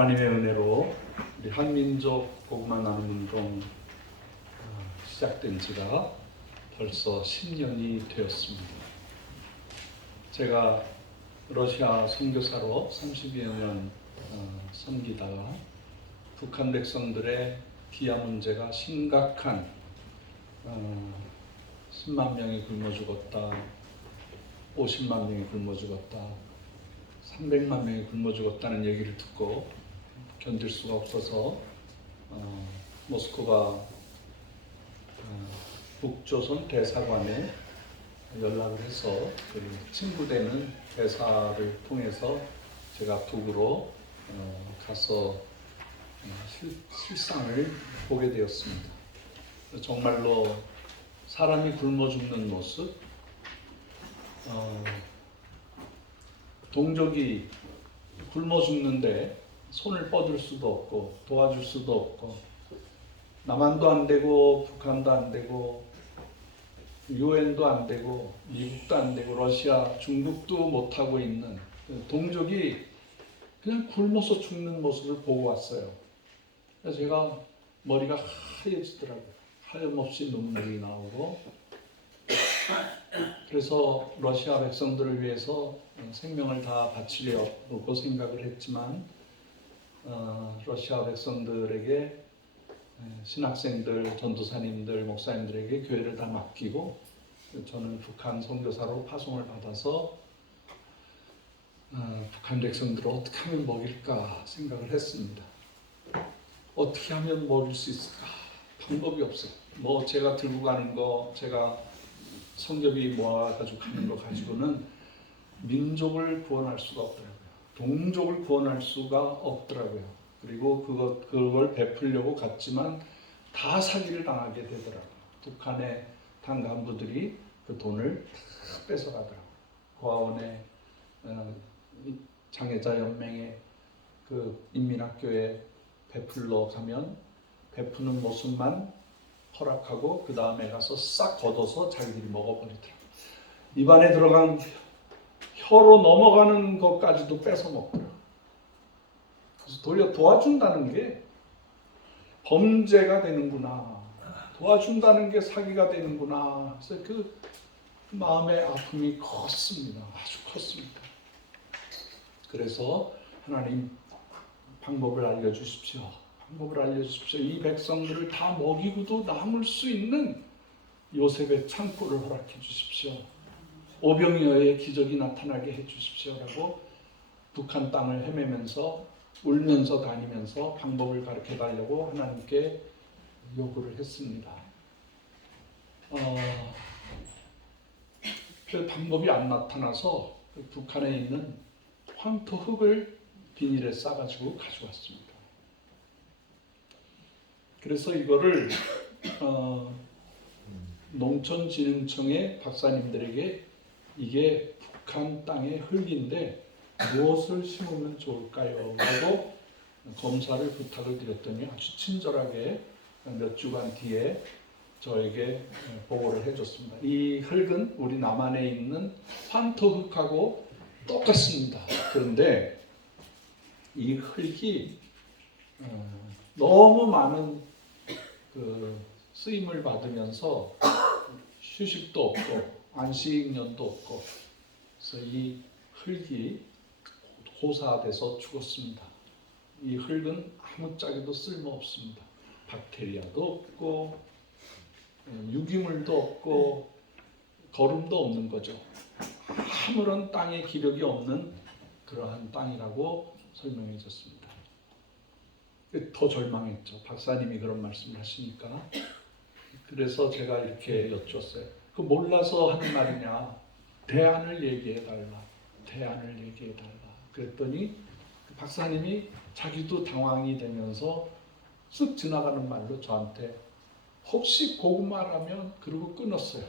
하나님의 은혜로 우리 한민족 복음화 나눔 운동 시작된 지가 벌써 10년이 되었습니다. 제가 러시아 선교사로 30여 년 섬기다가 북한 백성들의 기아 문제가 심각한 10만 명이 굶어 죽었다, 50만 명이 굶어 죽었다, 300만 명이 굶어 죽었다는 얘기를 듣고 견딜 수가 없어서 모스크바 북조선 대사관에 연락을 해서 그 친구되는 대사를 통해서 제가 북으로 가서 실상을 보게 되었습니다. 정말로 사람이 굶어 죽는 모습, 동족이 굶어 죽는데 손을 뻗을 수도 없고 도와줄 수도 없고 남한도 안 되고 북한도 안 되고 유엔도 안 되고 미국도 안 되고 러시아, 중국도 못하고 있는 동족이 그냥 굶어서 죽는 모습을 보고 왔어요. 그래서 제가 머리가 하얘지더라고요. 하염없이 눈물이 나오고, 그래서 러시아 백성들을 위해서 생명을 다 바치려고 생각을 했지만 러시아 백성들에게 신학생들, 전도사님들, 목사님들에게 교회를 다 맡기고 저는 북한 선교사로 파송을 받아서 북한 백성들을 어떻게 하면 먹일까 생각을 했습니다. 어떻게 하면 먹일 수 있을까? 방법이 없어요. 뭐 제가 들고 가는 거, 제가 성경이 모아가지고 가는 거 가지고는 민족을 구원할 수가 없더라고요. 동족을 구원할 수가 없더라고요. 그리고 그걸 베풀려고 갔지만 다 사기를 당하게 되더라고요. 북한의 당 간부들이 그 돈을 다 뺏어가더라고요. 고아원에 장애자 연맹의 그 인민학교에 베풀러 가면 베푸는 모습만 허락하고 그 다음에 가서 싹 걷어서 자기들이 먹어버리더라고요. 입안에 들어간 혀로 넘어가는 것까지도 뺏어 먹더라고요. 그래서 도리어 도와준다는 게 범죄가 되는구나, 도와준다는 게 사기가 되는구나. 그래서 그 마음의 아픔이 컸습니다. 아주 컸습니다. 그래서 하나님 방법을 알려주십시오. 방법을 알려주십시오. 이 백성들을 다 먹이고도 남을 수 있는 요셉의 창고를 허락해 주십시오. 오병이어의 기적이 나타나게 해 주십시오라고 북한 땅을 헤매면서 울면서 다니면서 방법을 가르쳐 달라고 하나님께 요구를 했습니다. 그 방법이 안 나타나서 북한에 있는 황토 흙을 비닐에 싸가지고 가져왔습니다. 그래서 이거를 농촌진흥청의 박사님들에게 이게 북한 땅의 흙인데 무엇을 심으면 좋을까요? 하고 검사를 부탁을 드렸더니 아주 친절하게 몇 주간 뒤에 저에게 보고를 해줬습니다. 이 흙은 우리 남한에 있는 황토 흙하고 똑같습니다. 그런데 이 흙이 너무 많은 쓰임을 받으면서 휴식도 없고 안식년도 없고, 그래서 이 흙이 고사돼서 죽었습니다. 이 흙은 아무짝에도 쓸모 없습니다. 박테리아도 없고 유기물도 없고 거름도 없는 거죠. 아무런 땅의 기력이 없는 그러한 땅이라고 설명해 줬습니다. 더 절망했죠. 박사님이 그런 말씀을 하시니까. 그래서 제가 이렇게 여쭈었어요. 그 몰라서 하는 말이냐? 대안을 얘기해 달라. 대안을 얘기해 달라. 그랬더니 그 박사님이 자기도 당황이 되면서 쓱 지나가는 말로 저한테 혹시 고구마라면, 그러고 끊었어요.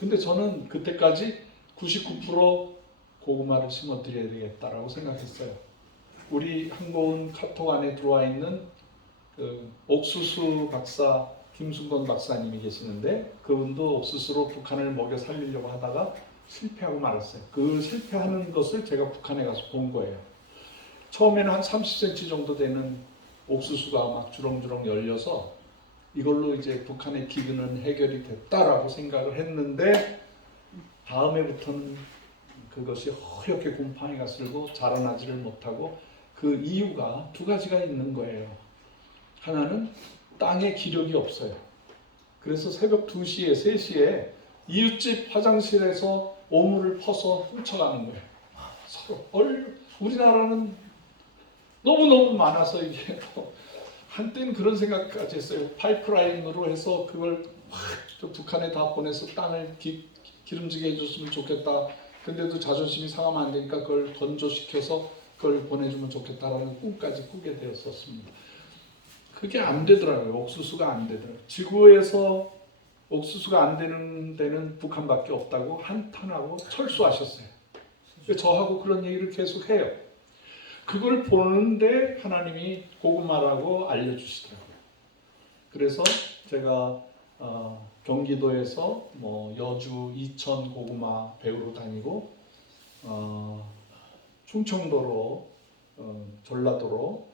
근데 저는 그때까지 99% 고구마를 심어 드려야 되겠다라고 생각했어요. 우리 한고은 카톡 안에 들어와 있는 그 옥수수 박사 김순건 박사님이 계시는데, 그분도 옥수수로 북한을 먹여 살리려고 하다가 실패하고 말았어요. 그 실패하는 것을 제가 북한에 가서 본 거예요. 처음에는 한 30cm 정도 되는 옥수수가 막 주렁주렁 열려서 이걸로 이제 북한의 기근은 해결이 됐다라고 생각을 했는데 다음해부터는 그것이 허옇게 곰팡이가 슬고 자라나지를 못하고 그 이유가 두 가지가 있는 거예요. 하나는 땅에 기력이 없어요. 그래서 새벽 2시에 3시에 이웃집 화장실에서 오물을 퍼서 훔쳐가는 거예요. 서로 우리나라는 너무너무 많아서 이게 한때는 그런 생각까지 했어요. 파이프라인으로 해서 그걸 저 북한에 다 보내서 땅을 기름지게 해줬으면 좋겠다. 근데도 자존심이 상하면 안 되니까 그걸 건조시켜서 그걸 보내주면 좋겠다라는 꿈까지 꾸게 되었었습니다. 그게 안 되더라고요. 옥수수가 안 되더라고요. 지구에서 옥수수가 안 되는 데는 북한밖에 없다고 한탄하고 철수하셨어요. 저하고 그런 얘기를 계속 해요. 그걸 보는데 하나님이 고구마라고 알려주시더라고요. 그래서 제가 경기도에서 여주, 이천 고구마 배우러 다니고 충청도로, 전라도로,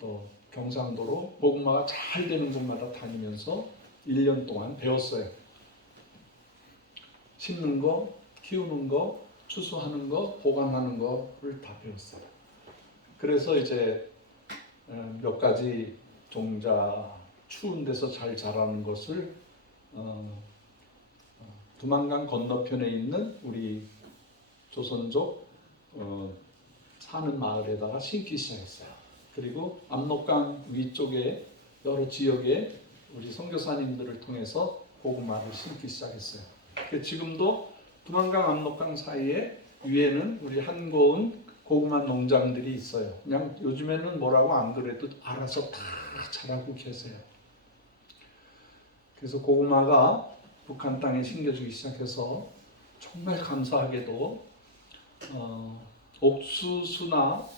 또 경상도로 고구마가 잘 되는 곳마다 다니면서 1년 동안 배웠어요. 심는 거, 키우는 거, 추수하는 거, 보관하는 거를 다 배웠어요. 그래서 이제 몇 가지 종자 추운 데서 잘 자라는 것을 두만강 건너편에 있는 우리 조선족 사는 마을에다가 심기 시작했어요. 그리고 압록강 위쪽에 여러 지역에 우리 선교사님들을 통해서 고구마를 심기 시작했어요. 지금도 두만강 압록강 사이에 위에는 우리 한고은 고구마 농장들이 있어요. 그냥 요즘에는 뭐라고 안 그래도 알아서 다 자라고 계세요. 그래서 고구마가 북한 땅에 심겨지기 시작해서 정말 감사하게도 옥수수나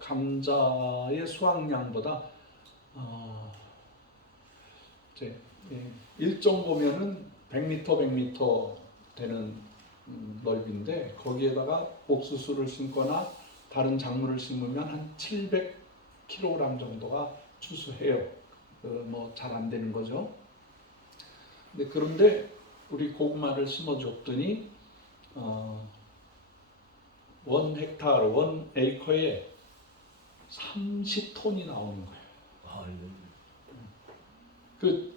감자의 수확량보다 이제 일정 보면은 100m, 100m 되는 넓이인데 거기에다가 옥수수를 심거나 다른 작물을 심으면 한 700kg 정도가 추수해요. 잘 안 되는 거죠. 그런데 우리 고구마를 심어줬더니 1헥타르, 1에이커에 30톤이 나오는 거예요.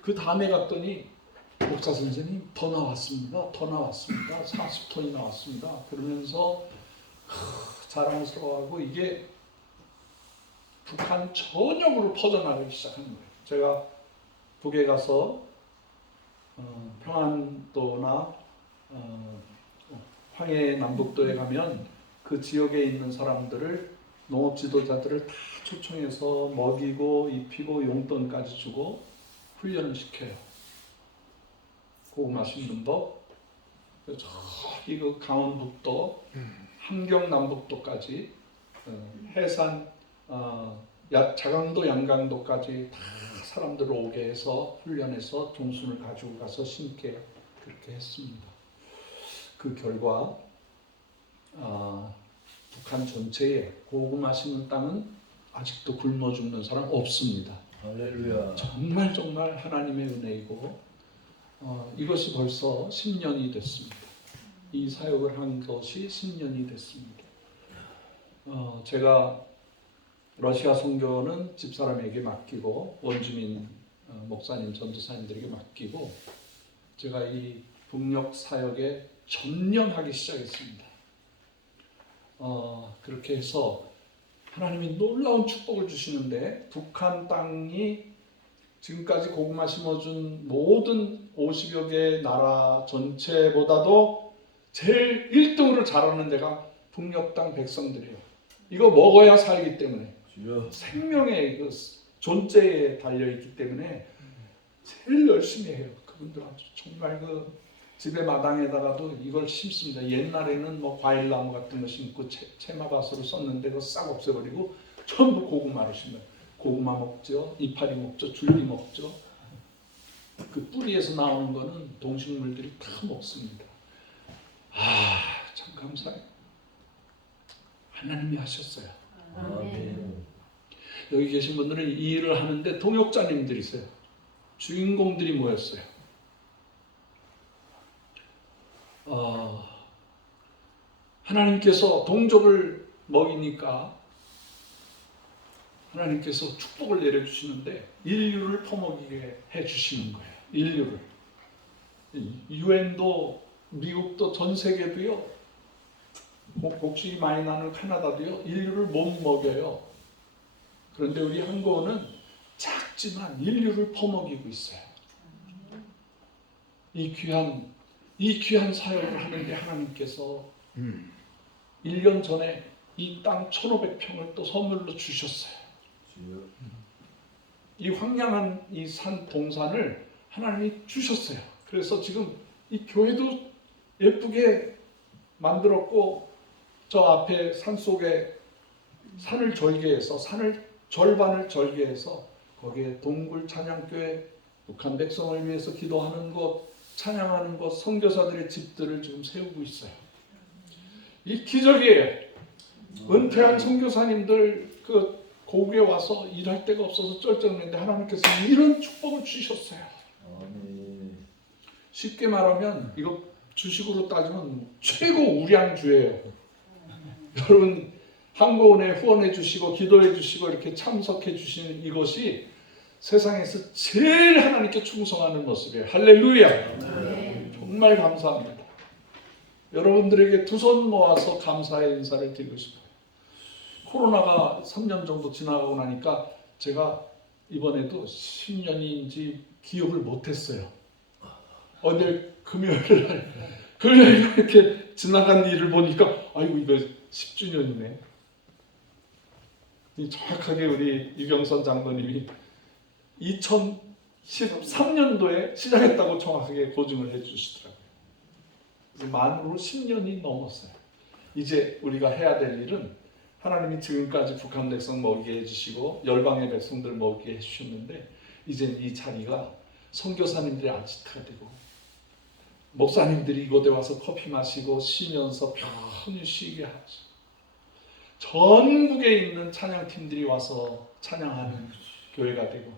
그 다음에 갔더니 목사 선생님 더 나왔습니다. 40톤이 나왔습니다. 그러면서 자랑스러워하고 이게 북한 전역으로 퍼져나가기 시작한 거예요. 제가 북에 가서 평안도나 황해 남북도에 가면 그 지역에 있는 사람들을 농업 지도자들을 다 초청해서 먹이고 입히고 용돈까지 주고 훈련을 시켜요. 고구마 심는 법. 저기 그 강원북도, 함경남북도까지 해산, 자강도, 양강도까지 다 사람들을 오게 해서 훈련해서 종순을 가지고 가서 심게 그렇게 했습니다. 그 결과 북한 전체에 고구마 심는 땅은 아직도 굶어 죽는 사람 없습니다. 할렐루야. 정말 하나님의 은혜이고 이것이 벌써 10년이 됐습니다. 이 사역을 한 것이 10년이 됐습니다. 제가 러시아 선교는 집사람에게 맡기고 원주민 목사님, 전도사님들에게 맡기고 제가 이 북녘 사역에 전념하기 시작했습니다. 그렇게 해서 하나님이 놀라운 축복을 주시는데 북한 땅이 지금까지 고구마 심어준 모든 50여 개의 나라 전체보다도 제일 1등으로 잘하는 데가 북녘 땅 백성들이에요. 이거 먹어야 살기 때문에 생명의 그 존재에 달려있기 때문에 제일 열심히 해요. 그분들 아주 정말 그 집의 마당에다가도 이걸 심습니다. 옛날에는 과일나무 같은 거 심고 채마밭으로 썼는데 그거 싹 없애버리고 전부 고구마를 심어요. 고구마 먹죠, 이파리 먹죠, 줄기 먹죠. 그 뿌리에서 나오는 거는 동식물들이 다 먹습니다. 참 감사해요. 하나님이 하셨어요. 여기 계신 분들은 이 일을 하는데 동역자님들이세요. 주인공들이 모였어요. 하나님께서 동족을 먹이니까 하나님께서 축복을 내려주시는데 인류를 퍼먹이게 해주시는 거예요. 인류를. 유엔도 미국도 전 세계도요, 곡식이 많이 나는 카나다도요, 인류를 못 먹여요. 그런데 우리 한국은 작지만 인류를 퍼먹이고 있어요. 이 귀한 사역을 하는데 하나님께서 1년 전에 이 땅 1,500평을 또 선물로 주셨어요. 이 황량한 이 산 동산을 하나님이 주셨어요. 그래서 지금 이 교회도 예쁘게 만들었고, 저 앞에 산 속에 산을 절개해서 산을 절반을 절개해서 거기에 동굴 찬양교회, 북한 백성을 위해서 기도하는 곳, 찬양하는 곳, 선교사들의 집들을 지금 세우고 있어요. 이 기적이에요. 은퇴한 선교사님들 그 고국에 와서 일할 데가 없어서 쩔쩔했는데 하나님께서 이런 축복을 주셨어요. 쉽게 말하면 이거 주식으로 따지면 최고 우량주예요. 여러분 한국은에 후원해 주시고 기도해 주시고 이렇게 참석해 주시는 이것이 세상에서 제일 하나님께 충성하는 모습이에요. 할렐루야. 정말 감사합니다. 여러분들에게 두 손 모아서 감사의 인사를 드리고 싶어요. 코로나가 3년 정도 지나가고 나니까 제가 이번에도 10년인지 기억을 못했어요. 어제 금요일 날 이렇게 지나간 일을 보니까 아이고 이거 10주년이네. 정확하게 우리 유경선 장로님이 2013년도에 시작했다고 정확하게 고증을 해주시더라고요. 만으로 10년이 넘었어요. 이제 우리가 해야 될 일은 하나님이 지금까지 북한 백성 먹이게 해주시고 열방의 백성들 먹이게 해주셨는데 이제 이 자리가 선교사님들의 아지트가 되고 목사님들이 이곳에 와서 커피 마시고 쉬면서 편히 쉬게 하시고 전국에 있는 찬양팀들이 와서 찬양하는 교회가 되고,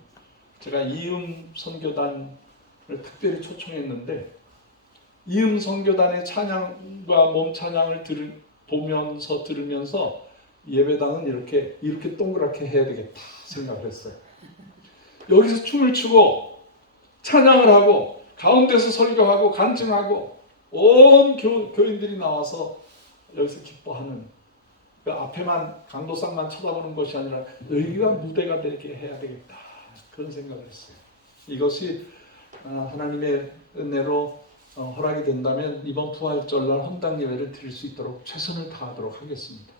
제가 이음 선교단을 특별히 초청했는데 이음 선교단의 찬양과 몸 찬양을 들으면서 예배당은 이렇게 동그랗게 해야 되겠다 생각을 했어요. 여기서 춤을 추고 찬양을 하고 가운데서 설교하고 간증하고 온 교인들이 나와서 여기서 기뻐하는, 그 앞에만 강도상만 쳐다보는 것이 아니라 여기가 무대가 되게 해야 되겠다, 그런 생각을 했어요. 이것이 하나님의 은혜로 허락이 된다면 이번 부활절날 헌당 예배를 드릴 수 있도록 최선을 다하도록 하겠습니다.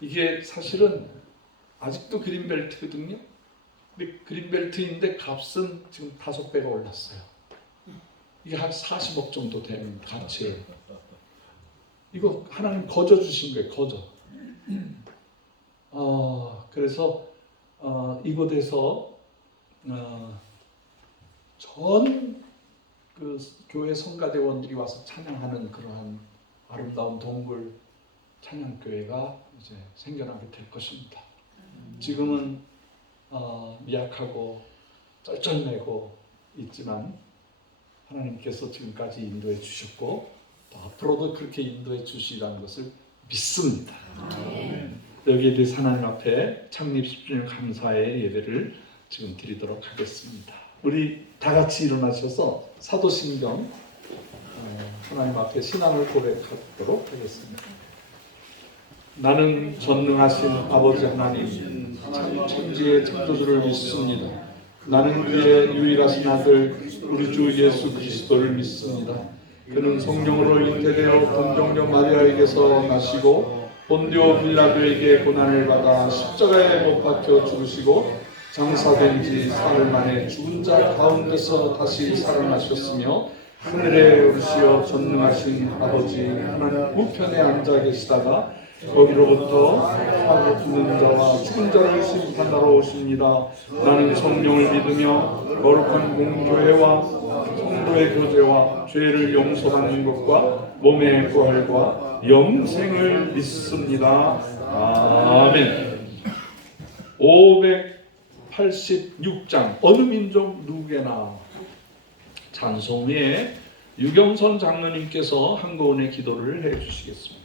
이게 사실은 아직도 그린벨트거든요. 근데 그린벨트인데 값은 지금 5배가 올랐어요. 이게 한 40억 정도 되는 가치예요. 이거 하나님 거저 주신 거예요. 거저. 그래서 이곳에서 전 그 교회 성가대원들이 와서 찬양하는 그러한 아름다운 동굴 찬양교회가 이제 생겨나게 될 것입니다. 지금은 미약하고 쩔쩔매고 있지만 하나님께서 지금까지 인도해 주셨고 또 앞으로도 그렇게 인도해 주시라는 것을 믿습니다. 여기에 대해서 하나님 앞에 창립 10주년 감사의 예배를 지금 드리도록 하겠습니다. 우리 다 같이 일어나셔서 사도신경 하나님 앞에 신앙을 고백하도록 하겠습니다. 나는 전능하신 아버지 하나님 천지의 창조주를 믿습니다. 나는 그의 유일하신 아들 우리 주 예수 그리스도를 믿습니다. 그는 성령으로 잉태되어 동정녀 마리아에게서 나시고 본디오 빌라도에게 고난을 받아 십자가에 못 박혀 죽으시고 장사된 지 사흘 만에 죽은 자 가운데서 다시 살아나셨으며 하늘에 오르시어 전능하신 아버지 하나님 우편에 앉아 계시다가 거기로부터 하고 죽는 자와 죽은 자를 심판하러 오십니다. 나는 성령을 믿으며 거룩한 공교회와 성도 그리스도의 교제와 죄를 용서받는 것과 몸의 부활과 영생을 믿습니다. 아멘. 586장 어느 민족 누구나 찬송에 유경선 장로님께서 한고은의 기도를 해주시겠습니다.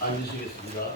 앉으시겠습니다.